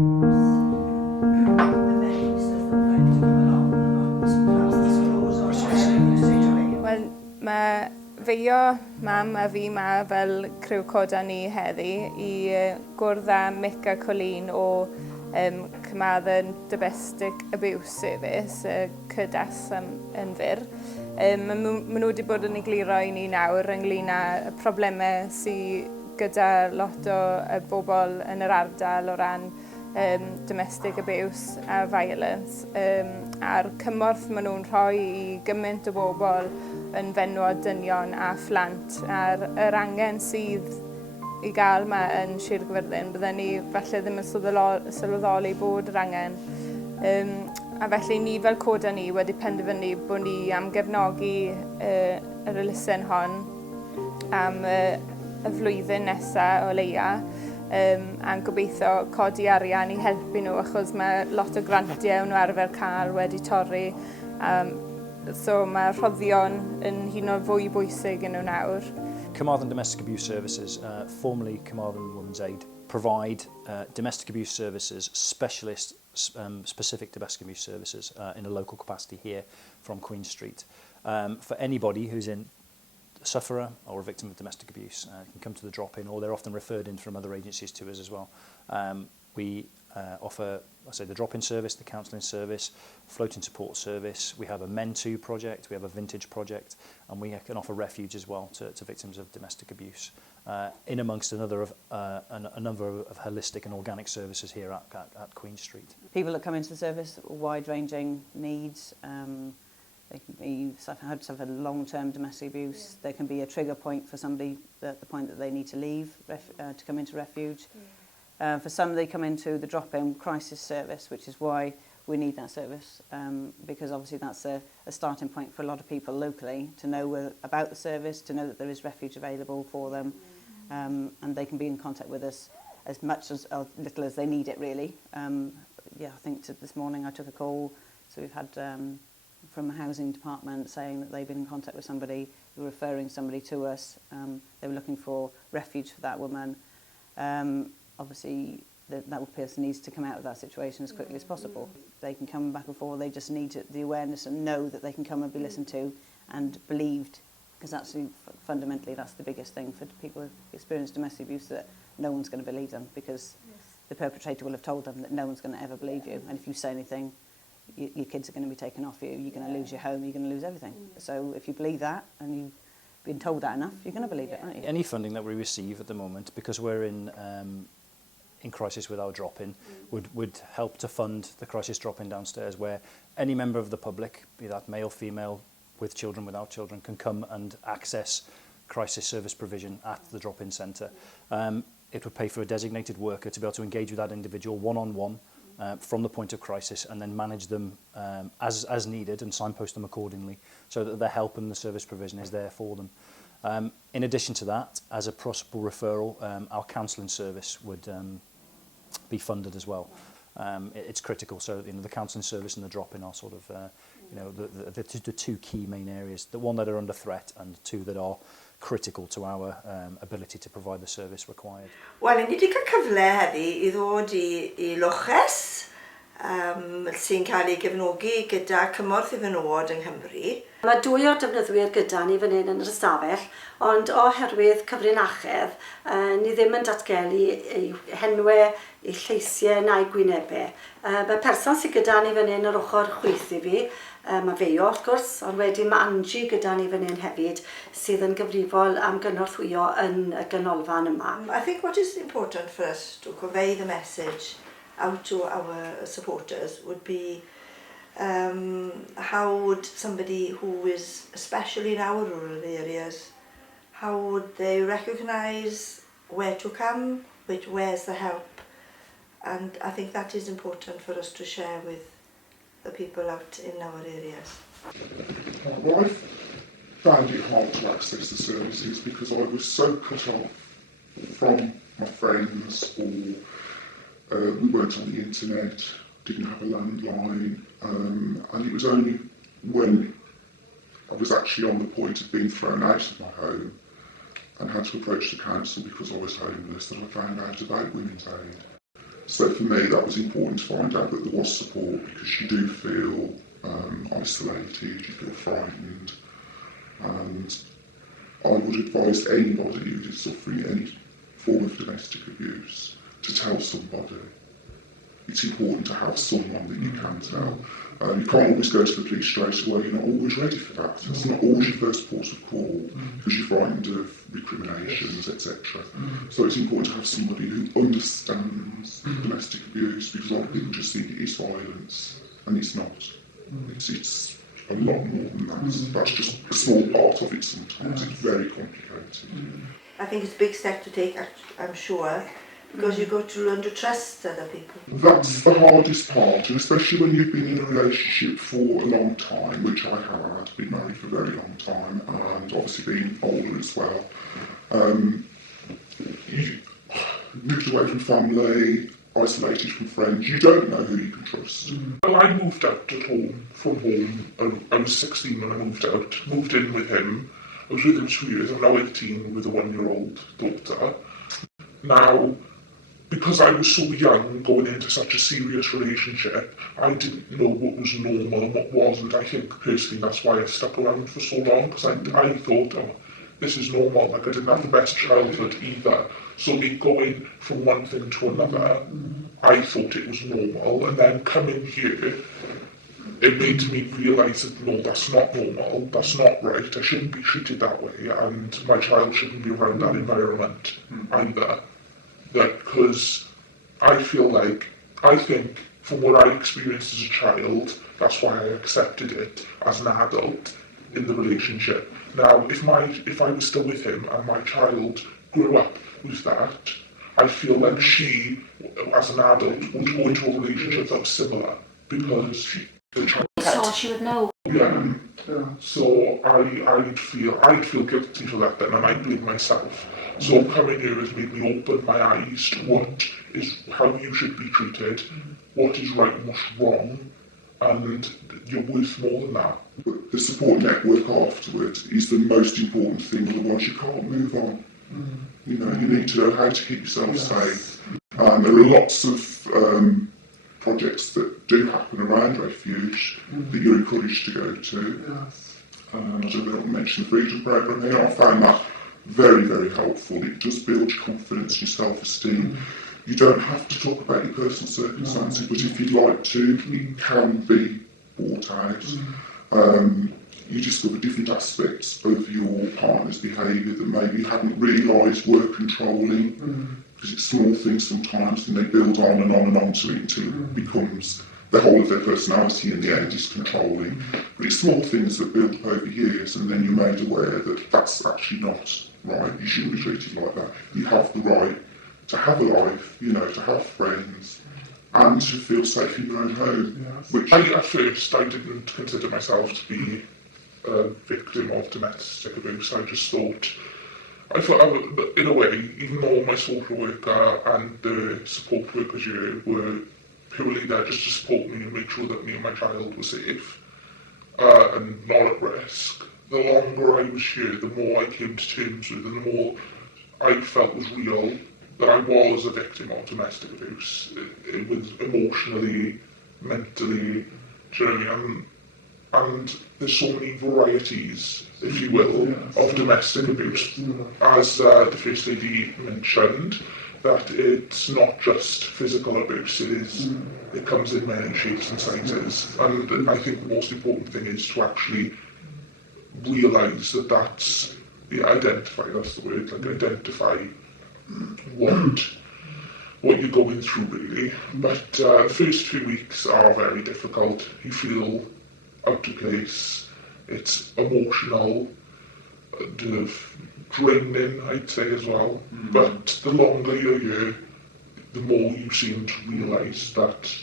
Wel, mae feio, mam a fi ma fel criw coda ni heddi i gwrdd â Mick a Colleen o Carmarthen Domestic Abuse Service, CYDAS yn fyr. Maen nhw wedi bod yn egluro i ni nawr ynglyn â y problemau sydd gyda lot o bobl yn yr ardal o ran domestic abuse a violence, a'r cymorth maen nhw'n rhoi i gymaint o bobl yn fenwod dynion a phlant, a'r angen sydd i gael yma yn Sir Gaerfyrddin. Byddwn ni falle ddim yn sylweddoli bod yr angen. A felly ni fel coda ni wedi penderfynu bod ni am gefnogi yr elusen hon am y flwyddyn nesaf o leia, a'n gobeithio codi arian i helpu nhw, achos mae lot o grantiau nhw arfer cael wedi torri. So mae rhoddion yn hyn o fwy bwysig yn nhw nawr. Carmarthen Domestic Abuse Services, formerly Carmarthen Women's Aid, provide domestic abuse services, specialist specific domestic abuse services in a local capacity here from Queen Street. For anybody who's a sufferer or a victim of domestic abuse, can come to the drop-in, or they're often referred in from other agencies to us as well. We offer, the drop-in service, the counselling service, floating support service. We have a Men2 project, we have a vintage project, and we can offer refuge as well to victims of domestic abuse, in amongst a number of holistic and organic services here at Queen Street. People that come into the service, wide-ranging needs. They can be suffered long-term domestic abuse. There can be a trigger point for somebody at the point that they need to leave to come into refuge. For some, they come into the drop-in crisis service, which is why we need that service, because obviously that's a starting point for a lot of people locally to know about the service, to know that there is refuge available for them, and they can be in contact with us as much as little as they need it, really. I think this morning I took a call, so we've had from the housing department saying that they've been in contact with somebody, who were referring somebody to us. They were looking for refuge for that woman. Obviously, that person needs to come out of that situation as quickly as possible. They can come back and forth. They just need the awareness and know that they can come and be listened to and believed, because actually, fundamentally, that's the biggest thing for people who experience domestic abuse, that no one's going to believe them, because the perpetrator will have told them that no one's going to ever believe you, and if you say anything, your kids are going to be taken off you, you're going to lose your home, you're going to lose everything. So if you believe that, and you've been told that enough, you're going to believe it, aren't you? Any funding that we receive at the moment, because we're in crisis with our drop-in, would help to fund the crisis drop-in downstairs, where any member of the public, be that male, female, with children, without children, can come and access crisis service provision at the drop-in centre. It would pay for a designated worker to be able to engage with that individual one-on-one, from the point of crisis, and then manage them as needed and signpost them accordingly, so that their help and the service provision is there for them. In addition to that, as a possible referral, our counselling service would be funded as well. It's critical, so the counselling service and the drop-in are sort of the two key main areas, the one that are under threat and two that are critical to our ability to provide the service required. Wel, ni wedi cael cyfle heddi I ddod I Loches, sy'n cael ei gefnogi gyda cymorth I fenywod yng Nghymru. Mae dwy o'r defnyddwyr gyda ni fan hyn yn yr ystafell, ond oherwydd cyfrinachedd, ni ddim yn datgelu eu henwau, eu lleisiau na'u gwynebau. Mae person sydd gyda ni fan hyn yr ochr chwith I fi, mae feio wrth gwrs, ond wedyn mae Angie gyda ni fan hyn hefyd, sydd yn gyfrifol am gynorthwyo yn y ganolfan yma. I think what is important for us to convey the message out to our supporters would be how would somebody who is, especially in our rural areas, how would they recognise where to come, where's the help, and I think that is important for us to share with the people out in our areas. Well, I found it hard to access the services because I was so cut off from my friends, or we weren't on the internet, didn't have a landline, and it was only when I was actually on the point of being thrown out of my home and had to approach the council because I was homeless that I found out about Women's Aid. So for me, that was important to find out that there was support, because you do feel isolated, you feel frightened, and I would advise anybody who is suffering any form of domestic abuse to tell somebody. It's important to have someone that you can tell. You can't always go to the police straight away, you're not always ready for that. It's not always your first port of call, because you're frightened of recriminations, etc. So it's important to have somebody who understands domestic abuse, because a lot of people just think it is violence, and it's not. It's a lot more than that. That's just a small part of it sometimes. It's very complicated. I think it's a big step to take, I'm sure, because you've got to learn to trust other people. That's the hardest part, and especially when you've been in a relationship for a long time, which I had, been married for a very long time, and obviously being older as well. You moved away from family, isolated from friends, you don't know who you can trust. Well, I moved out from home. I was 16 when I moved out, moved in with him. I was with him 2 years. I'm now 18 with a 1-year-old daughter. Now, because I was so young going into such a serious relationship, I didn't know what was normal and what wasn't. I think personally that's why I stuck around for so long, because I thought, oh, this is normal. Like, I didn't have the best childhood either. So me going from one thing to another, I thought it was normal. And then coming here, it made me realise that no, that's not normal, that's not right, I shouldn't be treated that way, and my child shouldn't be around that environment either. Because I think from what I experienced as a child, that's why I accepted it as an adult in the relationship. Now, if I was still with him and my child grew up with that, I feel like she, as an adult, would go into a relationship that was similar, because the child. So she would know. Yeah. So I'd feel guilty for that then, and I'd blame myself. So coming here has made me open my eyes to how you should be treated, what is right and what's wrong, and you're worth more than that. But the support network afterwards is the most important thing, otherwise you can't move on. You know, you need to know how to keep yourself safe. And there are lots of projects that do happen around refuge that you're encouraged to go to. I don't know if I mention the Freedom Programme here. I found that very, very helpful. It does build your confidence, your self-esteem. You don't have to talk about your personal circumstances, but if you'd like to, it can be brought out. You discover different aspects of your partner's behaviour that maybe you hadn't realised were controlling, because it's small things sometimes, and they build on and on and on to it until it becomes the whole of their personality in the end is controlling. But it's small things that build up over years, and then you're made aware that that's actually not right. You shouldn't be treated like that. You have the right to have a life, you know, to have friends, and to feel safe in your own home. Which At first, I didn't consider myself to be a victim of domestic abuse. I just thought, in a way, even though my social worker and the support workers here were purely there just to support me and make sure that me and my child were safe and not at risk, the longer I was here, the more I came to terms with, and the more I felt was real that I was a victim of domestic abuse. It was emotionally, mentally, do you know what I mean? And there's so many varieties, if you will, of domestic abuse. As the First Lady mentioned, that it's not just physical abuse, it comes in many shapes and sizes. And I think the most important thing is to actually realise that that's, identify, that's the word, like identify what you're going through really. But the first few weeks are very difficult. You feel out of place, it's emotional, draining, I'd say as well. But the longer you're here, the more you seem to realise that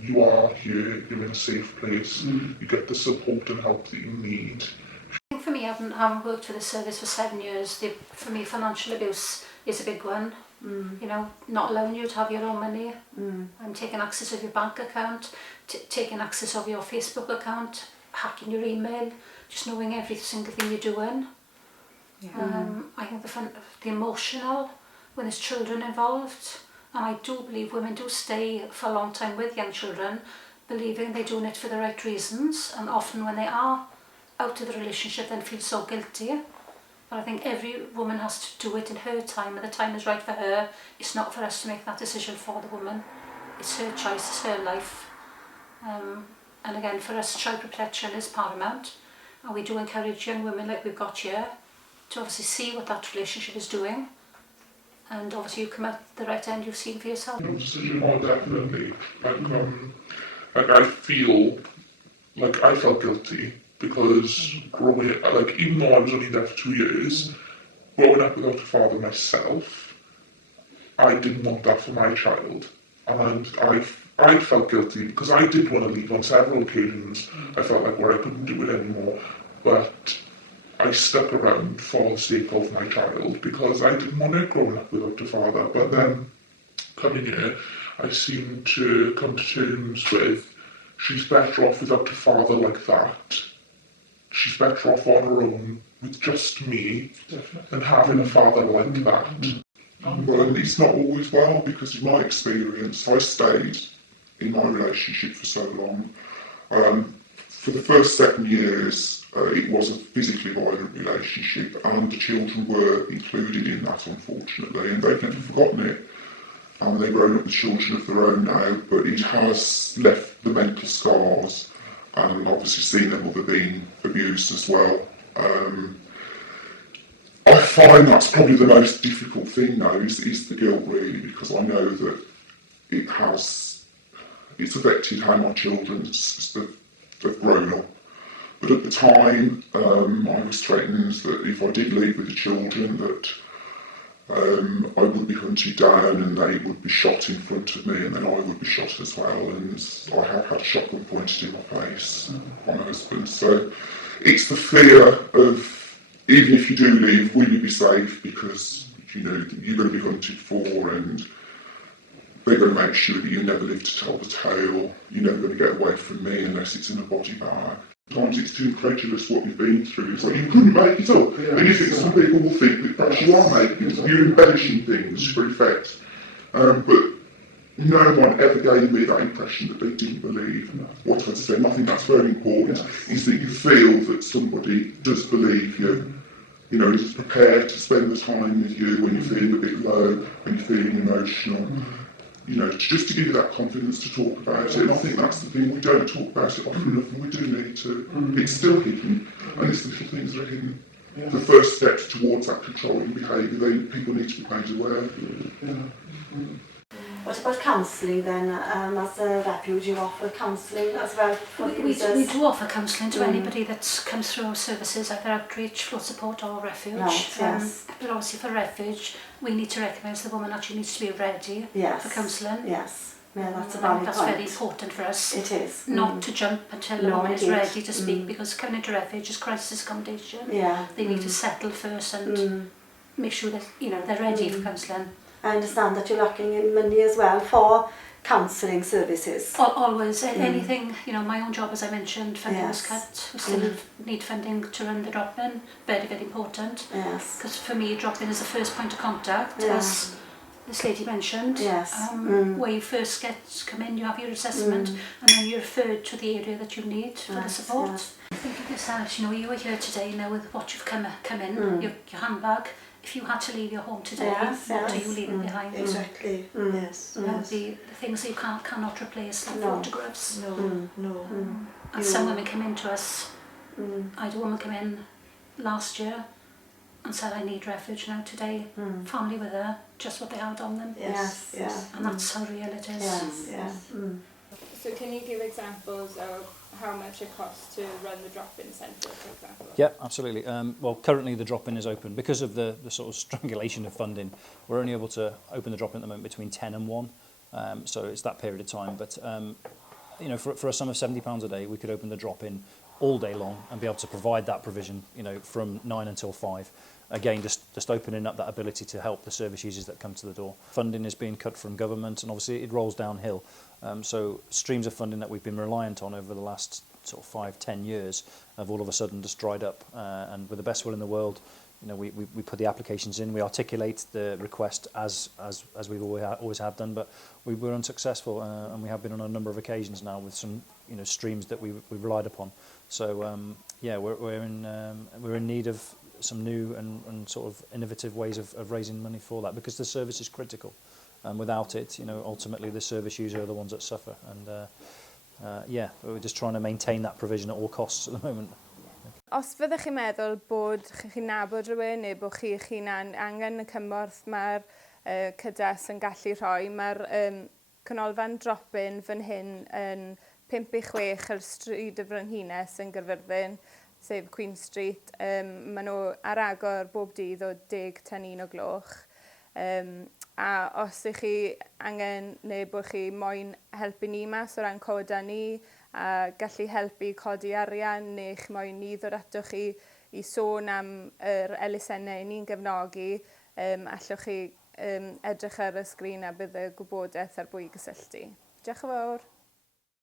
you are here, you're in a safe place, you get the support and help that you need. I think for me, having worked for the service for 7 years, for me financial abuse is a big one. You know, not allowing you to have your own money, and taking access of your bank account, taking access of your Facebook account, hacking your email, just knowing every single thing you're doing. I think the emotional, when there's children involved, And I do believe women do stay for a long time with young children, believing they're doing it for the right reasons, and often when they are out of the relationship then feel so guilty. But I think every woman has to do it in her time, and the time is right for her. It's not for us to make that decision for the woman. It's her choice, it's her life. And again, for us, child protection is paramount, and we do encourage young women like we've got here to obviously see what that relationship is doing, and obviously you come at the right end, you've seen for yourself. Decision, oh, definitely. Like I feel like I felt guilty because growing, like even though I was only there for 2 years, growing up without a father myself, I didn't want that for my child, and I felt guilty because I did want to leave on several occasions. I felt like where I couldn't do it anymore, but I stuck around for the sake of my child because I didn't want her growing up without a father. But then coming here, I seem to come to terms with she's better off without a father like that. She's better off on her own with just me than having a father like that. But it's not always well, because in my experience, I stayed in my relationship for so long. For the first 7 years, it was a physically violent relationship, and the children were included in that, unfortunately, and they've never forgotten it. They've grown up with children of their own now, but it has left the mental scars, and obviously seen their mother being abused as well. I find that's probably the most difficult thing now, is the guilt, really, because I know that it's affected how my children have grown up. But at the time, I was threatened that if I did leave with the children, that I would be hunted down and they would be shot in front of me, and then I would be shot as well. And I have had a shotgun pointed in my face by my husband. So it's the fear of, even if you do leave, will you be safe? Because you know you're going to be hunted for, and they're going to make sure that you never live to tell the tale. You're never going to get away from me unless it's in a body bag. Sometimes it's too incredulous what you've been through. It's like you couldn't make it up. And you think some people will think that perhaps you are making it up. You're embellishing things for effect. But no one ever gave me that impression that they didn't believe what I'd said. And I think that's very important, is that you feel that somebody does believe you. You know, is prepared to spend the time with you when you're feeling a bit low, when you're feeling emotional. You know, just to give you that confidence to talk about it. And I think that's the thing, we don't talk about it often enough, and we do need to. It's still hidden, and it's the little things that are hidden. The first steps towards that controlling behaviour, people need to be made aware. What about counselling then? As a refuge, you offer counselling as well for we do offer counselling to anybody that comes through our services, either outreach, flood support or refuge. Right, yes. But obviously for refuge, we need to recognise the woman actually needs to be ready for counselling. Yes, yeah, that's a valid that's point. very important for us. It is. Not to jump until the woman is indeed. ready to speak, because coming into refuge is crisis accommodation. Yeah. They need to settle first and make sure that they're ready for counselling. I understand that you're looking in money as well for counselling services. Always, anything, my own job, as I mentioned, funding was cut. We still need funding to run the drop-in, very, very important. Yes. Because for me, drop-in is the first point of contact, as this lady mentioned. Yes. Where you first come in, you have your assessment, and then you're referred to the area that you need for the support. Yes. Think of yourself, you are here today now with what you've come in, your handbag. If you had to leave your home today, what are you leaving behind? Exactly, yes. The things that you cannot replace, like photographs. No. And some women come in to us. I had a woman come in last year and said, I need refuge now today. Family with her, just what they had on them. Yes. And that's how real it is. Yes. So can you give examples of how much it costs to run the drop-in centre, for example? Yeah, absolutely. Well, currently the drop-in is open. Because of the sort of strangulation of funding, we're only able to open the drop-in at the moment between 10 and 1. So it's that period of time. But, for a sum of £70 a day, we could open the drop-in all day long and be able to provide that provision, from 9 until 5. Again, just opening up that ability to help the service users that come to the door. Funding is being cut from government, and obviously it rolls downhill. So streams of funding that we've been reliant on over the last sort of 5-10 years have all of a sudden just dried up. And with the best will in the world, you know, we put the applications in, we articulate the request as we've always have done, but we were unsuccessful, and we have been on a number of occasions now with some, you know, streams that we relied upon. So yeah, we're in need of some new and sort of innovative ways of raising money for that, because the service is critical, and without it, you know, ultimately the service users are the ones that suffer. And yeah, we're just trying to maintain that provision at all costs at the moment. Os fyddech chi'n meddwl bod chi'n nabod rhywun neu bod chi'ch hunan angen y cymorth mae'r cydas yn gallu rhoi, mae'r canolfan drop-in fan hyn yn 5-6 yr stryd y Frenhines yn Gaerfyrddin, sef Queen Street. Maen nhw ar agor bob dydd o 10 tan 1 o gloch. A os ych chi angen neu bod chi moyn helpu ni mas o ran coda ni, a gallu helpu codi arian, neu chi moyn ni ddod atoch chi i sôn am yr elusennau ni'n gefnogi, allwch chi edrych ar y sgrin a bydd y gwybodaeth ar bwy gysylltu. Diolch yn fawr.